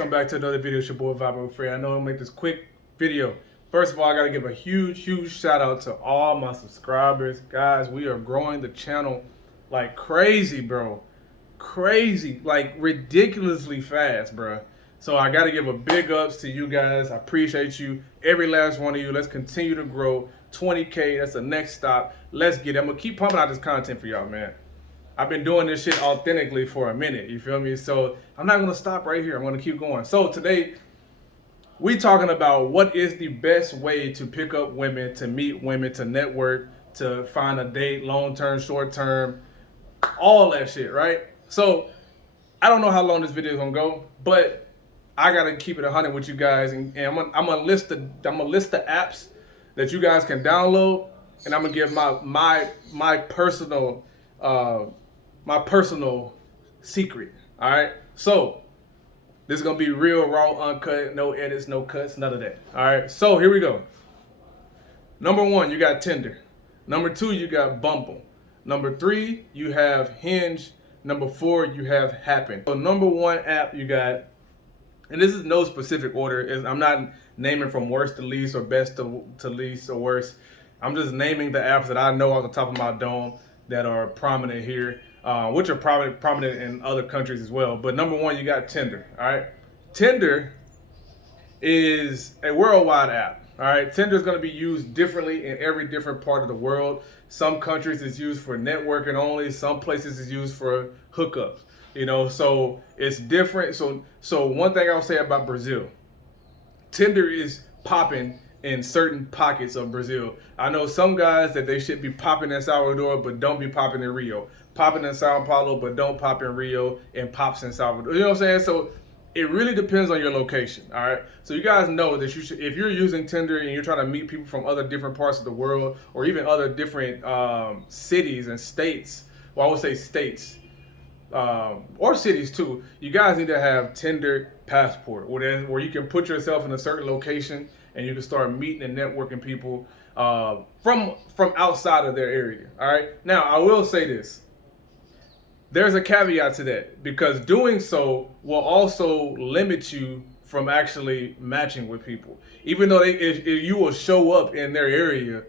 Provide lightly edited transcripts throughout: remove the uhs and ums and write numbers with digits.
welcome back to another video. It's your boy VIBINGWITHFRED. I know I'll make this quick video. First of all, I gotta give a huge shout out to all my subscribers. Guys, we are growing the channel like crazy, bro. Crazy, like ridiculously fast, bro. So I gotta give a big ups to you guys. I appreciate you, every last one of you. Let's continue to grow. 20K, that's the next stop. Let's get it. I'm gonna keep pumping out this content for y'all, man. I've been doing this shit authentically for a minute, you feel me? So I'm not gonna stop right here. I'm gonna keep going. So today, we talking about what is the best way to pick up women, to meet women, to network, to find a date, long-term, short-term, all that shit, right? So I don't know how long this video is gonna go, but I gotta keep it 100 with you guys, and I'm gonna list the apps that you guys can download, and I'm gonna give my personal secret. All right, so this is gonna be real, raw, uncut, no edits, no cuts, none of that. All right, so here we go. Number 1, you got Tinder. Number 2, you got Bumble. Number 3, you have Hinge. Number 4, you have Happen. So number 1 app you got, and this is no specific order. I'm not naming from worst to least or best to least or worst. I'm just naming the apps that I know off the top of my dome that are prominent here, which are probably prominent in other countries as well. But number 1, you got Tinder. All right, Tinder is a worldwide app. All right, Tinder is going to be used differently in every different part of the world. Some countries it's used for networking only. Some places it's used for hookups. You know, so it's different. So one thing I'll say about Brazil, Tinder is popping in certain pockets of Brazil. I know some guys that they should be popping in Salvador, but don't be popping in Rio. Popping in Sao Paulo, but don't pop in Rio, and pops in Salvador. You know what I'm saying? So it really depends on your location. All right. So you guys know that you should, if you're using Tinder and you're trying to meet people from other different parts of the world, or even other different cities and states. Well, I would say states. Or cities too. You guys need to have Tinder passport, where you can put yourself in a certain location and you can start meeting and networking people from outside of their area. All right. Now I will say this. There's a caveat to that, because doing so will also limit you from actually matching with people. Even though if you will show up in their area,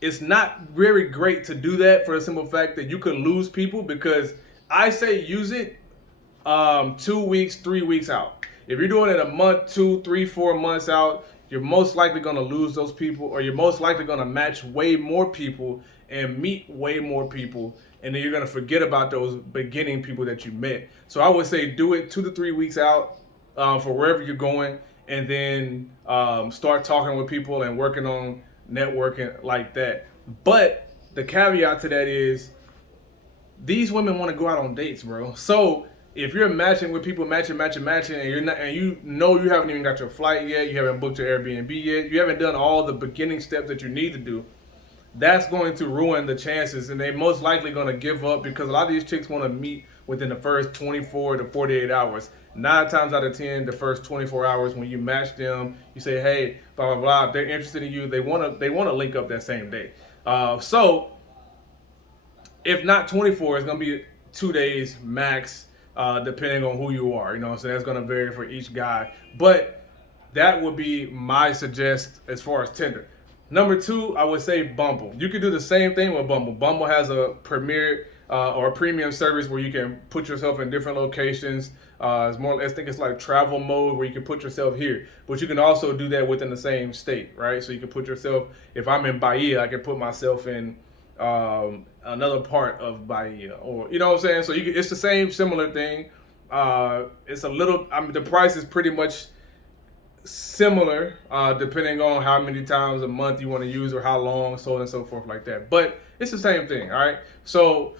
it's not very great to do that for the simple fact that you could lose people, because I say use it 2 weeks, 3 weeks out. If you're doing it a month, 2, 3, 4 months out, you're most likely gonna lose those people, or you're most likely gonna match way more people and meet way more people, and then you're gonna forget about those beginning people that you met. So I would say do it 2 to 3 weeks out for wherever you're going, and then start talking with people and working on networking like that. But the caveat to that is, these women want to go out on dates, bro. So if you're matching with people, matching, and you're not, and you know you haven't even got your flight yet, you haven't booked your Airbnb yet, you haven't done all the beginning steps that you need to do, that's going to ruin the chances, and they're most likely going to give up, because a lot of these chicks want to meet within the first 24 to 48 hours. 9 times out of 10, the first 24 hours when you match them, you say, hey, blah blah blah. If they're interested in you, they want to link up that same day. So if not 24, it's gonna be 2 days max, depending on who you are. You know, so that's gonna vary for each guy. But that would be my suggest as far as Tinder. Number 2, I would say Bumble. You could do the same thing with Bumble. Bumble has a premier or a premium service where you can put yourself in different locations. It's more, I think it's like travel mode, where you can put yourself here, but you can also do that within the same state, right? So you can put yourself, if I'm in Bahia, I can put myself in another part of Bahia, or you know what I'm saying. So it's the same similar thing. It's a little, I mean, the price is pretty much similar, depending on how many times a month you want to use, or how long, so on and so forth like that. But it's the same thing. All right. So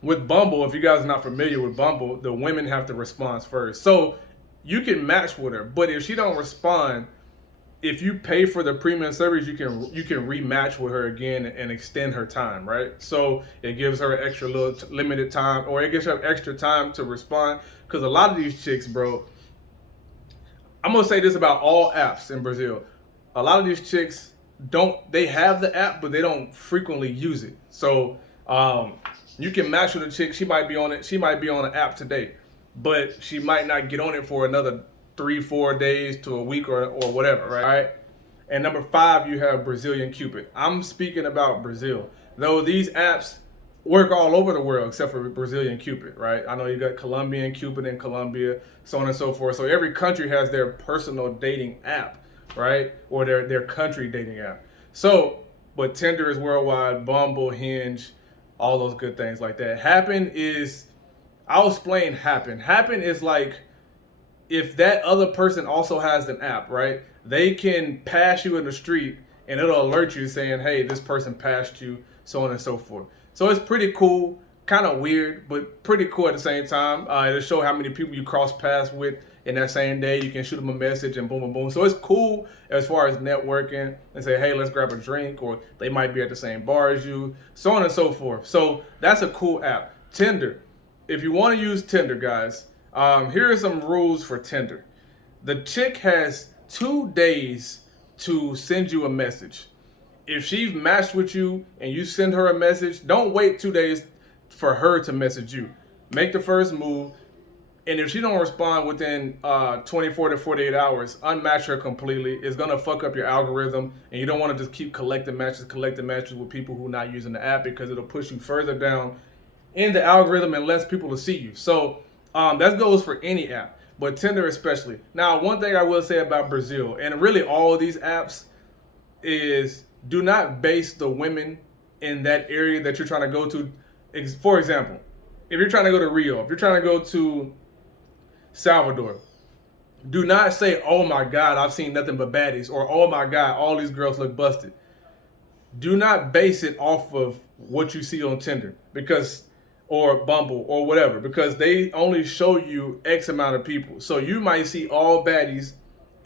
with Bumble, if you guys are not familiar with Bumble, the women have to respond first. So you can match with her, but if she don't respond, if you pay for the premium service, you can rematch with her again and extend her time, right? So it gives her extra little limited time, or it gives her extra time to respond. Because a lot of these chicks, bro, I'm gonna say this about all apps in Brazil. A lot of these chicks they have the app, but they don't frequently use it. So you can match with a chick. She might be on it. She might be on an app today, but she might not get on it for another 3-4 days to a week or whatever, right? And number 5, you have Brazilian Cupid. I'm speaking about Brazil. Though these apps work all over the world except for Brazilian Cupid, right? I know you got Colombian Cupid in Colombia, so on and so forth. So every country has their personal dating app, right? Or their country dating app. So, but Tinder is worldwide, Bumble, Hinge, all those good things like that. Happen is, I'll explain Happen. Happen is like if that other person also has an app, right? They can pass you in the street and it'll alert you saying, hey, this person passed you, so on and so forth. So it's pretty cool, kind of weird, but pretty cool at the same time. It'll show how many people you cross paths with in that same day. You can shoot them a message and boom, boom, boom. So it's cool as far as networking and say, hey, let's grab a drink, or they might be at the same bar as you, so on and so forth. So that's a cool app. Tinder. If you want to use Tinder, guys, here are some rules for Tinder. The chick has 2 days to send you a message. If she's matched with you and you send her a message, don't wait 2 days for her to message you. Make the first move. And if she don't respond within 24 to 48 hours, unmatch her completely. It's going to fuck up your algorithm. And you don't want to just keep collecting matches with people who are not using the app, because it'll push you further down in the algorithm and less people to see you. So that goes for any app, but Tinder especially. Now, one thing I will say about Brazil, and really all of these apps, is do not base the women in that area that you're trying to go to. For example, if you're trying to go to Rio, if you're trying to go to Salvador, do not say, oh my God, I've seen nothing but baddies, or oh my God, all these girls look busted. Do not base it off of what you see on Tinder, or Bumble or whatever, because they only show you X amount of people. So you might see all baddies,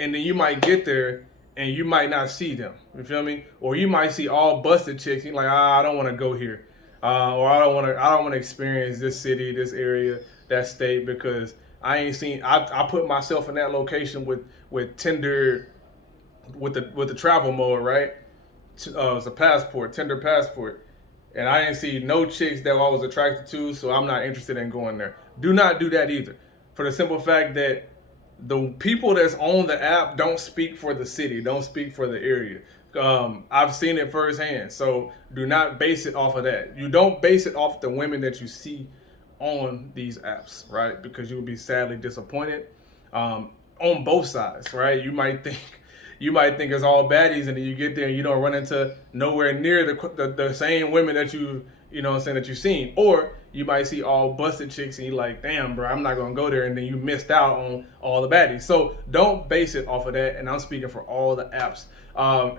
and then you might get there and you might not see them. You feel me? Or you might see all busted chicks. You're like, I don't want to go here, or I don't want to experience this city, this area, that state, because I ain't seen. I put myself in that location with Tinder, with the travel mode, right? It's a passport, Tinder passport. And I didn't see no chicks that I was attracted to, so I'm not interested in going there. Do not do that either, for the simple fact that the people that's on the app don't speak for the city, don't speak for the area. I've seen it firsthand, so do not base it off of that. You don't base it off the women that you see on these apps, right? Because you will be sadly disappointed on both sides, right? You might think it's all baddies, and then you get there and you don't run into nowhere near the same women that you know what I'm saying, that you've seen. Or you might see all busted chicks and you're like, damn, bro, I'm not gonna go there, and then you missed out on all the baddies. So don't base it off of that, and I'm speaking for all the apps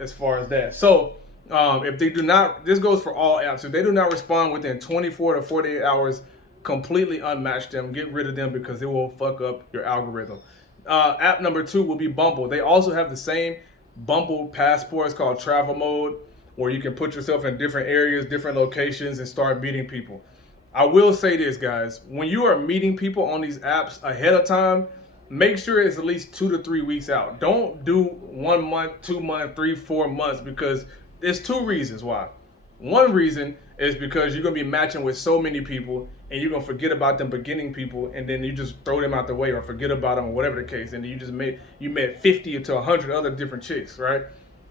as far as that. So if they do not, this goes for all apps, if they do not respond within 24 to 48 hours, completely unmatch them, get rid of them, because it will fuck up your algorithm. App number 2 will be Bumble. They also have the same Bumble passports called travel mode, where you can put yourself in different areas, different locations, and start meeting people. I will say this, guys, when you are meeting people on these apps ahead of time, make sure it's at least 2 to 3 weeks out. Don't do 1 month, 2 months, 3, 4 months, because there's 2 reasons why. One reason is because you're going to be matching with so many people, and you're going to forget about them beginning people, and then you just throw them out the way or forget about them, or whatever the case, and then you met 50 to 100 other different chicks, right?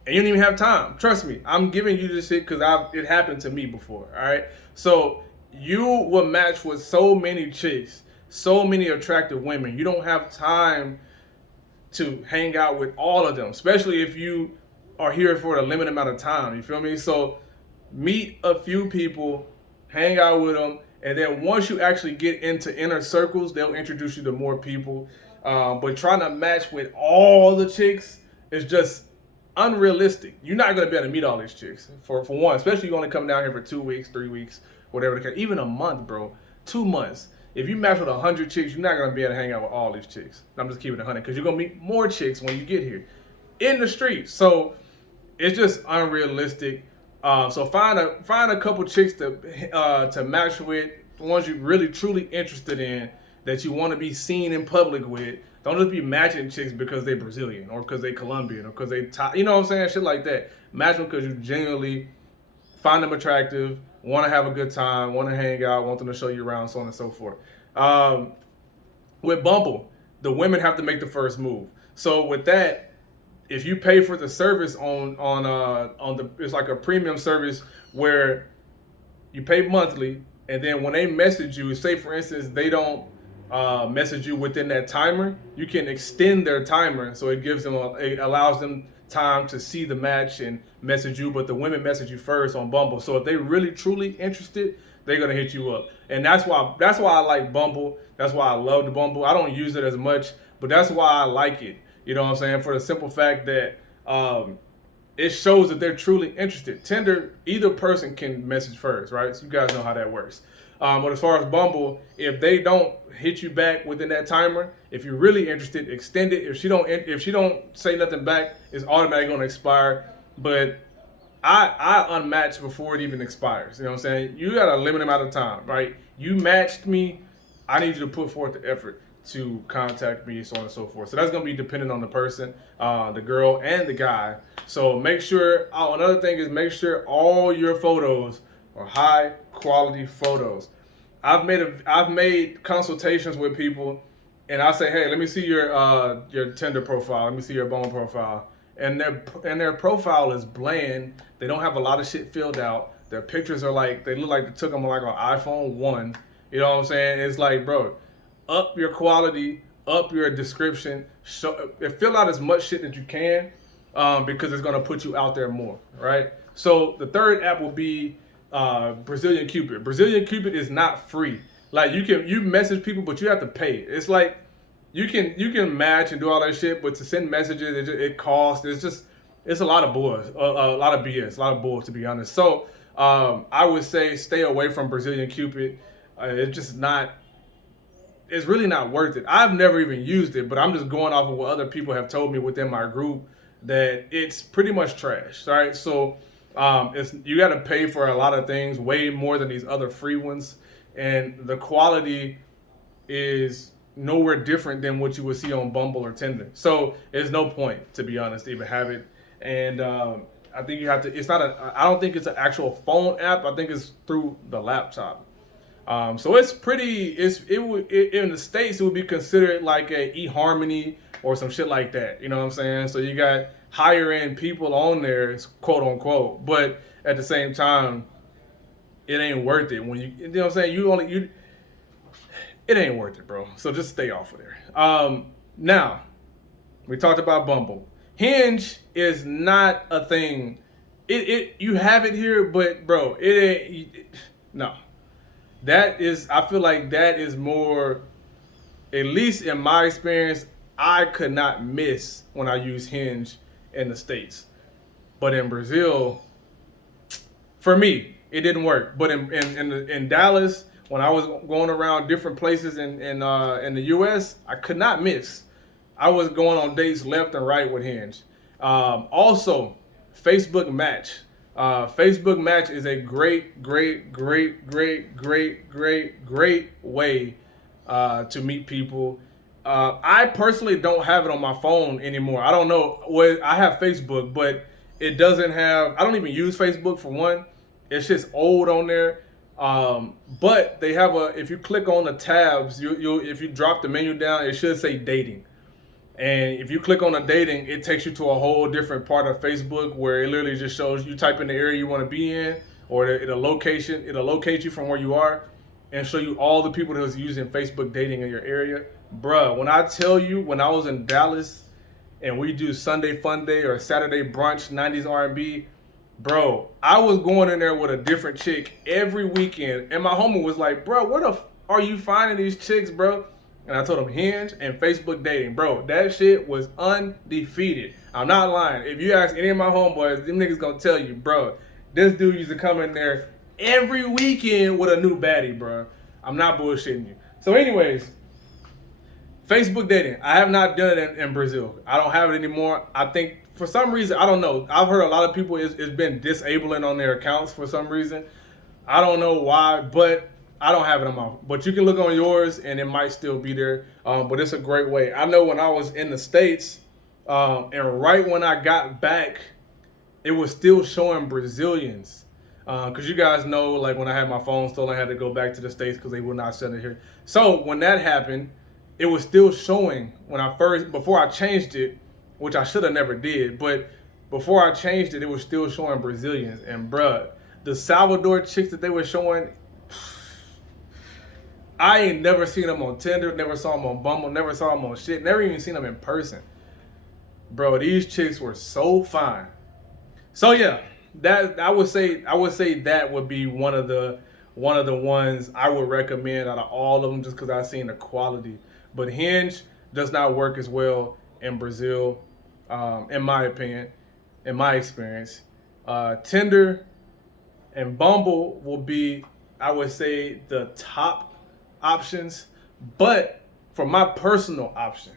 And you don't even have time. Trust me, I'm giving you this shit because it happened to me before, all right? So you will match with so many chicks, so many attractive women. You don't have time to hang out with all of them, especially if you are here for a limited amount of time, you feel me? So meet a few people, hang out with them, and then once you actually get into inner circles, they'll introduce you to more people. But trying to match with all the chicks is just unrealistic. You're not going to be able to meet all these chicks, for one, especially you only come down here for 2 weeks, 3 weeks, whatever the case, even a month, bro, 2 months. If you match with 100 chicks, you're not going to be able to hang out with all these chicks. I'm just keeping it 100, because you're going to meet more chicks when you get here in the streets. So it's just unrealistic. So find a couple chicks to match with, the ones you're really truly interested in, that you want to be seen in public with. Don't just be matching chicks because they're Brazilian, or because they Colombian, or because they you know what I'm saying, shit like that. Match them because you genuinely find them attractive, want to have a good time, want to hang out, want them to show you around, so on and so forth. With Bumble, the women have to make the first move. So with that, if you pay for the service on the, it's like a premium service where you pay monthly, and then when they message you, say for instance they don't message you within that timer, you can extend their timer, so it gives them it allows them time to see the match and message you. But the women message you first on Bumble, so if they really truly interested, they're gonna hit you up. And that's why I like Bumble. That's why I love the Bumble. I don't use it as much, but that's why I like it. You know what I'm saying? For the simple fact that it shows that they're truly interested. Tinder, either person can message first, right? So you guys know how that works. But as far as Bumble, if they don't hit you back within that timer, if you're really interested, extend it. If she don't say nothing back, it's automatically going to expire. But I unmatch before it even expires. You know what I'm saying? You got a limited amount of time, right? You matched me. I need you to put forth the effort to contact me, so on and so forth. So that's going to be dependent on the person, the girl and the guy. So make sure, another thing is make sure all your photos are high quality photos. I've made consultations with people, and I say, hey, let me see your Tinder profile. Let me see your Bumble profile. And their profile is bland. They don't have a lot of shit filled out. Their pictures are like, they look like they took them like on iPhone 1. You know what I'm saying? It's like, bro, up your quality, up your description, fill out as much shit that you can, because it's gonna put you out there more, right? So the third app will be Brazilian Cupid. Brazilian Cupid is not free. Like you message people, but you have to pay. It's like you can match and do all that shit, but to send messages, it costs. It's a lot of bull, a lot of BS, a lot of bull, to be honest. So I would say stay away from Brazilian Cupid. It's really not worth it. I've never even used it, but I'm just going off of what other people have told me within my group that it's pretty much trash. All right, so you got to pay for a lot of things, way more than these other free ones, and the quality is nowhere different than what you would see on Bumble or Tinder. So there's no point, to be honest, to even have it. And I think you have to. I don't think it's an actual phone app. I think it's through the laptop. So it's pretty. In the States it would be considered like a eHarmony or some shit like that. You know what I'm saying? So you got higher end people on there, quote unquote, but at the same time, it ain't worth it. When you know what I'm saying, it ain't worth it, bro. So just stay off of there. Now we talked about Bumble. Hinge is not a thing. You have it here, but bro, it ain't. No. I feel like that is more, at least in my experience, I could not miss when I use Hinge in the States. But in Brazil, for me, it didn't work. But in Dallas, when I was going around different places in the US, I could not miss. I was going on dates left and right with Hinge. Also, Facebook Match. Facebook Match is a great way to meet people. I personally don't have it on my phone anymore. I don't know. I have Facebook, but it doesn't have. I don't even use Facebook for one. It's just old on there. But they have if you click on the tabs, if you drop the menu down, it should say dating. And if you click on the dating, it takes you to a whole different part of Facebook where it literally just shows you type in the area you want to be in, or it'll locate you from where you are and show you all the people that was using Facebook dating in your area. Bruh, when I tell you, when I was in Dallas and we do Sunday Fun Day or Saturday Brunch, 90s R&B, bro, I was going in there with a different chick every weekend. And my homie was like, bro, where the are you finding these chicks, bro? And I told him Hinge and Facebook dating. Bro, that shit was undefeated. I'm not lying. If you ask any of my homeboys, them niggas gonna tell you, bro, this dude used to come in there every weekend with a new baddie, bro. I'm not bullshitting you. So anyways, Facebook dating. I have not done it in Brazil. I don't have it anymore. I think for some reason, I don't know. I've heard a lot of people, it's been disabling on their accounts for some reason. I don't know why, but I don't have it on my, but you can look on yours and it might still be there. But it's a great way. I know when I was in the States, and right when I got back, it was still showing Brazilians. Because you guys know, like when I had my phone stolen, I had to go back to the States because they would not send it here. So when that happened, it was still showing before I changed it, which I should have never did, but before I changed it, it was still showing Brazilians. And bruh, the Salvador chicks that they were showing, I ain't never seen them on Tinder, never saw them on Bumble, never saw them on shit, never even seen them in person. Bro, these chicks were so fine. So yeah, that I would say that would be one of the ones I would recommend out of all of them, just because I've seen the quality. But Hinge does not work as well in Brazil, in my opinion, in my experience. Tinder and Bumble will be, I would say, the top options. But for my personal option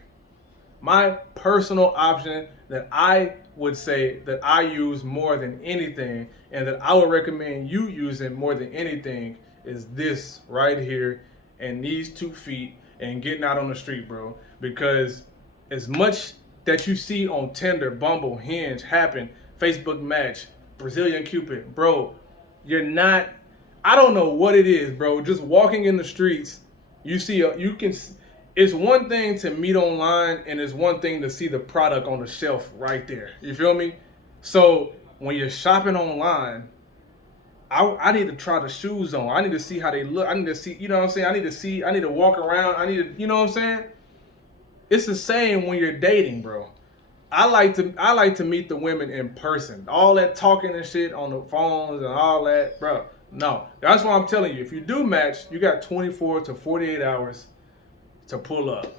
that I would say that I use more than anything, and that I would recommend you using more than anything, is this right here, and these 2 feet, and getting out on the street, bro. Because as much that you see on Tinder, Bumble, Hinge, Happen, Facebook Match, Brazilian Cupid, bro, you're not, I don't know what it is, bro. Just walking in the streets, it's one thing to meet online, and it's one thing to see the product on the shelf right there. You feel me? So when you're shopping online, I need to try the shoes on. I need to see how they look. I need to see, you know what I'm saying? I need to walk around. You know what I'm saying? It's the same when you're dating, bro. I like to meet the women in person. All that talking and shit on the phones and all that, bro. No. That's why I'm telling you, if you do match, you got 24 to 48 hours to pull up.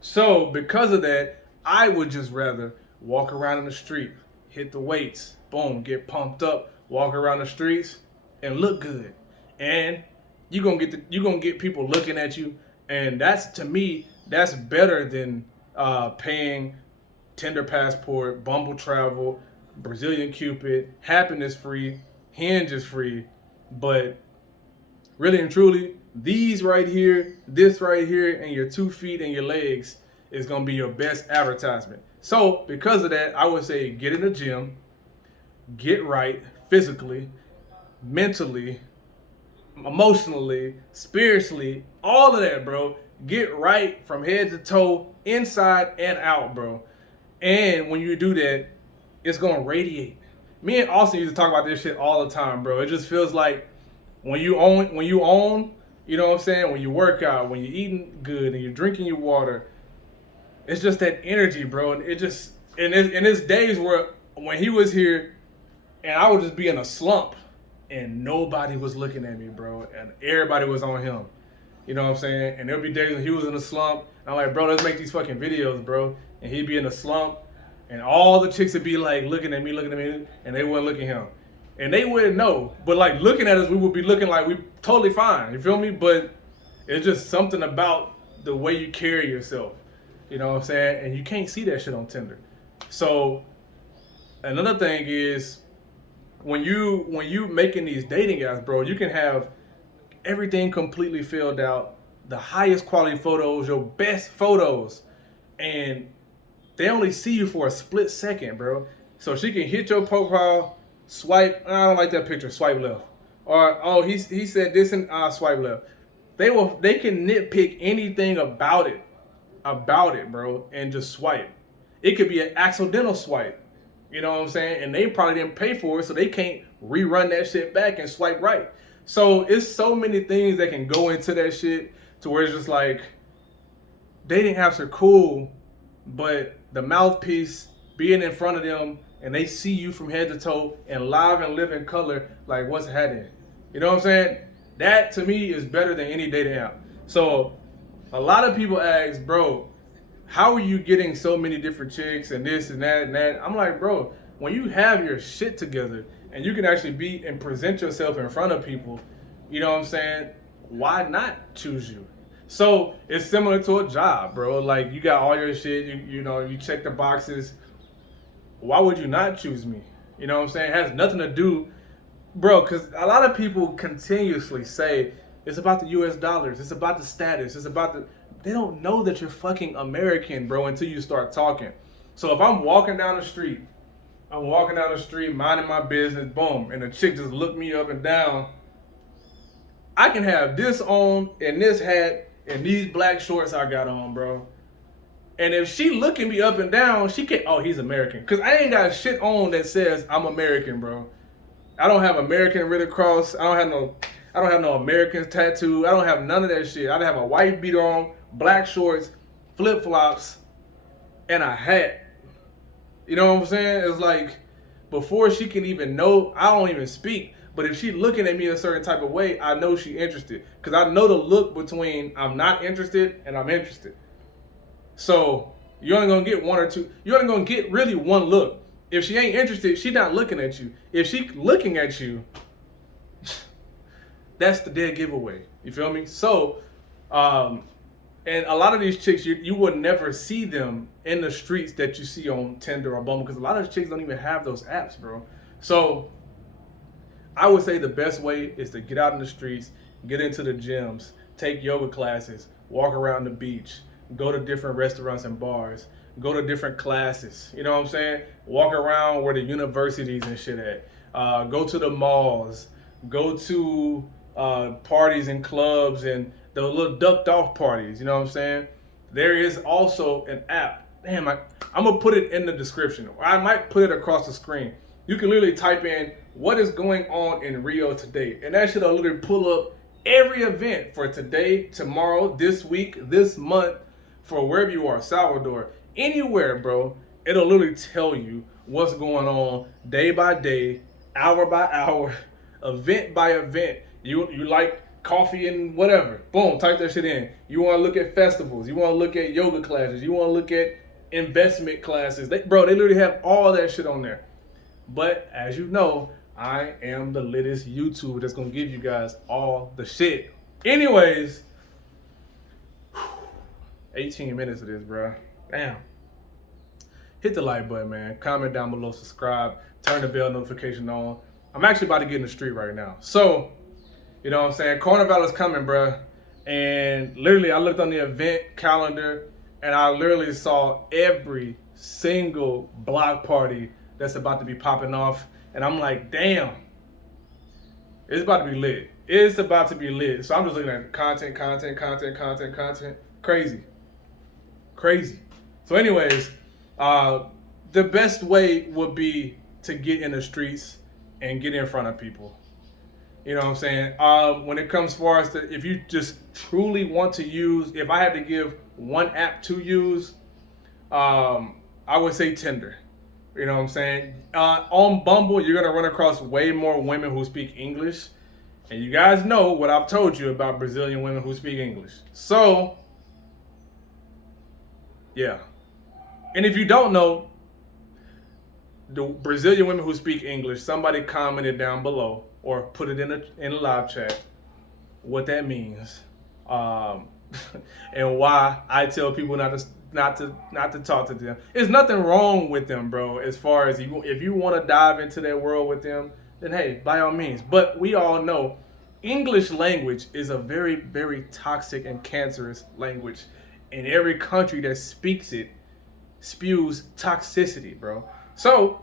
So because of that, I would just rather walk around in the street, hit the weights, boom, get pumped up, walk around the streets and look good. And you're gonna get people looking at you, and that's, to me, that's better than paying Tinder Passport, Bumble Travel, Brazilian Cupid. Happen is free, Hinge is free, but really and truly, this right here, and your 2 feet and your legs is gonna be your best advertisement. So because of that, I would say get in the gym, get right physically, mentally, emotionally, spiritually, all of that, bro. Get right from head to toe, inside and out, bro. And when you do that, it's gonna radiate. Me and Austin used to talk about this shit all the time, bro. It just feels like when you own, you know what I'm saying? When you work out, when you're eating good and you're drinking your water, it's just that energy, bro. And and it's days where when he was here and I would just be in a slump and nobody was looking at me, bro. And everybody was on him. You know what I'm saying? And there'll be days when he was in a slump. And I'm like, bro, let's make these fucking videos, bro. And he'd be in a slump and all the chicks would be like looking at me, and they wouldn't look at him. And they wouldn't know. But like looking at us, we would be looking like we totally fine. You feel me? But it's just something about the way you carry yourself. You know what I'm saying? And you can't see that shit on Tinder. So another thing is when you making these dating apps, bro, you can have everything completely filled out, the highest quality photos, your best photos, and they only see you for a split second, bro. So she can hit your profile, swipe, I don't like that picture, swipe left. Or, oh, he said this, and swipe left. They can nitpick anything about it, bro, and just swipe. It could be an accidental swipe. You know what I'm saying? And they probably didn't pay for it, so they can't rerun that shit back and swipe right. So it's so many things that can go into that shit to where it's just like, dating apps are cool, but the mouthpiece being in front of them and they see you from head to toe and live and live in color, like what's happening? You know what I'm saying? That to me is better than any dating app. So a lot of people ask, bro, how are you getting so many different chicks and this and that and that? I'm like, bro, when you have your shit together and you can actually be and present yourself in front of people, you know what I'm saying? Why not choose you? So it's similar to a job, bro. Like you got all your shit, you know, you check the boxes. Why would you not choose me? You know what I'm saying? It has nothing to do, bro, because a lot of people continuously say it's about the US dollars, it's about the status, it's about the, they don't know that you're fucking American, bro, until you start talking. So if I'm walking down the street, minding my business, boom, and a chick just look me up and down, I can have this on and this hat and these black shorts I got on, bro. And if she looking me up and down, she can't. Oh, he's American. Because I ain't got shit on that says I'm American, bro. I don't have American written across. I don't have no American tattoo. I don't have none of that shit. I have a white beater on, black shorts, flip flops, and a hat. You know what I'm saying? It's like before she can even know, I don't even speak. But if she looking at me a certain type of way, I know she interested. Because I know the look between I'm not interested and I'm interested. So you're only gonna get one or two. You're only gonna get really one look. If she ain't interested, she not looking at you. If she looking at you, that's the dead giveaway. You feel me? So, and a lot of these chicks, you would never see them in the streets that you see on Tinder or Bumble, because a lot of the chicks don't even have those apps, bro. So I would say the best way is to get out in the streets, get into the gyms, take yoga classes, walk around the beach, go to different restaurants and bars, go to different classes. You know what I'm saying? Walk around where the universities and shit at. Go to the malls. Go to parties and clubs and the little ducked off parties. You know what I'm saying? There is also an app. Damn, I'm going to put it in the description. I might put it across the screen. You can literally type in what is going on in Rio today. And that should literally pull up every event for today, tomorrow, this week, this month, for wherever you are, Salvador, anywhere, bro. It'll literally tell you what's going on day by day, hour by hour, event by event. You like coffee and whatever. Boom, type that shit in. You want to look at festivals. You want to look at yoga classes. You want to look at investment classes. They literally have all that shit on there. But as you know, I am the littest YouTuber that's going to give you guys all the shit. Anyways, 18 minutes of this, bro. Damn. Hit the like button, man. Comment down below, subscribe, turn the bell notification on. I'm actually about to get in the street right now. So, you know what I'm saying? Carnival is coming, bro. And literally, I looked on the event calendar and I literally saw every single block party that's about to be popping off. And I'm like, damn, it's about to be lit. It's about to be lit. So I'm just looking at content. Crazy. So anyways, the best way would be to get in the streets and get in front of people. You know what I'm saying? When it comes far as if you just truly want to use, if I had to give one app to use, I would say Tinder. You know what I'm saying? On Bumble, you're going to run across way more women who speak English. And you guys know what I've told you about Brazilian women who speak English. So, yeah. And if you don't know, the Brazilian women who speak English, somebody commented down below or put it in a live chat what that means. And why I tell people not to talk to them. There's nothing wrong with them, bro. As far as if you want to dive into that world with them, then hey, by all means. But we all know English language is a very, very toxic and cancerous language. And every country that speaks it spews toxicity, bro. So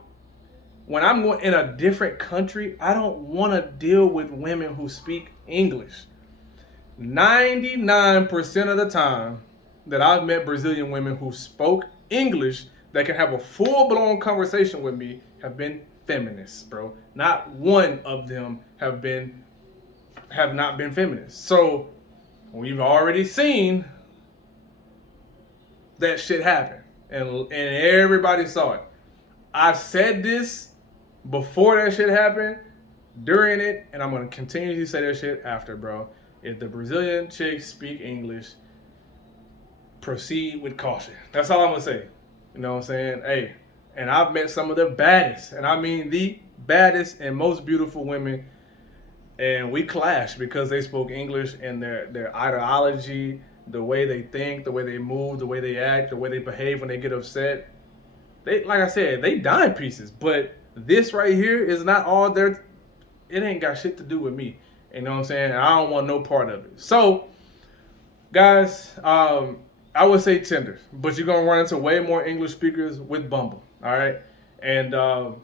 when I'm going in a different country, I don't want to deal with women who speak English. 99% of the time that I've met Brazilian women who spoke English that can have a full-blown conversation with me have been feminists, bro. Not one of them have not been feminists. So we've already seen that shit happen, and everybody saw it. I said this before that shit happened, during it, and I'm gonna continue to say that shit after, bro. If the Brazilian chicks speak English, proceed with caution. That's all I'm gonna say. You know what I'm saying? Hey, and I've met some of the baddest, and I mean the baddest and most beautiful women, and we clashed because they spoke English, and their ideology, the way they think, the way they move, the way they act, the way they behave when they get upset. They, like I said, they dime pieces. But this right here is not all there. It ain't got shit to do with me. You know what I'm saying? I don't want no part of it. So, guys, I would say Tinder, but you're gonna run into way more English speakers with Bumble. All right, and all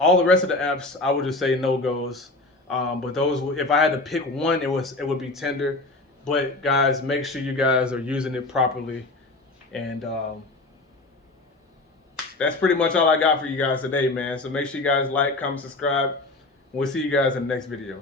the rest of the apps, I would just say no goes. But those, if I had to pick one, it would be Tinder. But guys, make sure you guys are using it properly. And that's pretty much all I got for you guys today, man. So make sure you guys like, comment, subscribe. We'll see you guys in the next video.